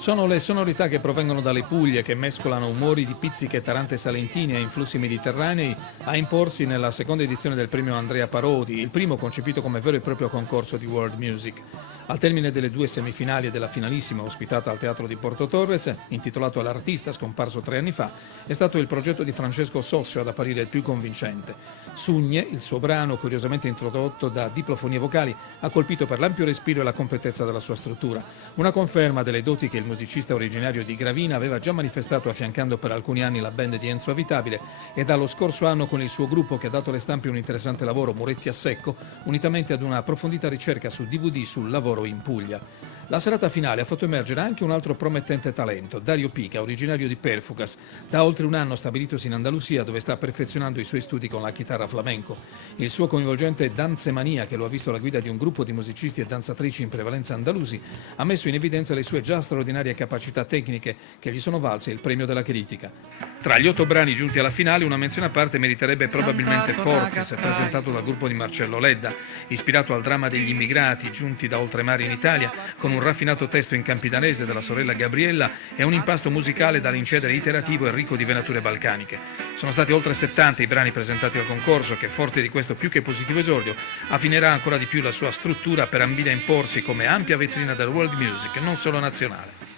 Sono le sonorità che provengono dalle Puglie, che mescolano umori di pizziche tarante salentine e influssi mediterranei, a imporsi nella seconda edizione del premio Andrea Parodi, il primo concepito come vero e proprio concorso di world music. Al termine delle due semifinali e della finalissima ospitata al Teatro di Porto Torres, intitolato L'artista scomparso 3 anni fa, è stato il progetto di Francesco Sossio ad apparire il più convincente. Sugne, il suo brano, curiosamente introdotto da diplofonie vocali, ha colpito per l'ampio respiro e la completezza della sua struttura. Una conferma delle doti che il musicista originario di Gravina aveva già manifestato affiancando per alcuni anni la band di Enzo Avitabile e dallo scorso anno con il suo gruppo che ha dato alle stampe un interessante lavoro, Muretti a secco, unitamente ad una approfondita ricerca su DVD sul lavoro in Puglia. La serata finale ha fatto emergere anche un altro promettente talento, Dario Pica, originario di Perfugas, da oltre un anno stabilitosi in Andalusia dove sta perfezionando i suoi studi con la chitarra flamenco. Il suo coinvolgente Danzemania, che lo ha visto alla guida di un gruppo di musicisti e danzatrici in prevalenza andalusi, ha messo in evidenza le sue già straordinarie capacità tecniche che gli sono valse il premio della critica. Tra gli 8 brani giunti alla finale, una menzione a parte meriterebbe probabilmente Forzis, presentato dal gruppo di Marcello Ledda, ispirato al dramma degli immigrati giunti da oltremare in Italia, con un raffinato testo in campidanese della sorella Gabriella e un impasto musicale dall'incedere iterativo e ricco di venature balcaniche. Sono stati oltre 70 i brani presentati al concorso che, forte di questo più che positivo esordio, affinerà ancora di più la sua struttura per ambire a imporsi come ampia vetrina del world music, non solo nazionale.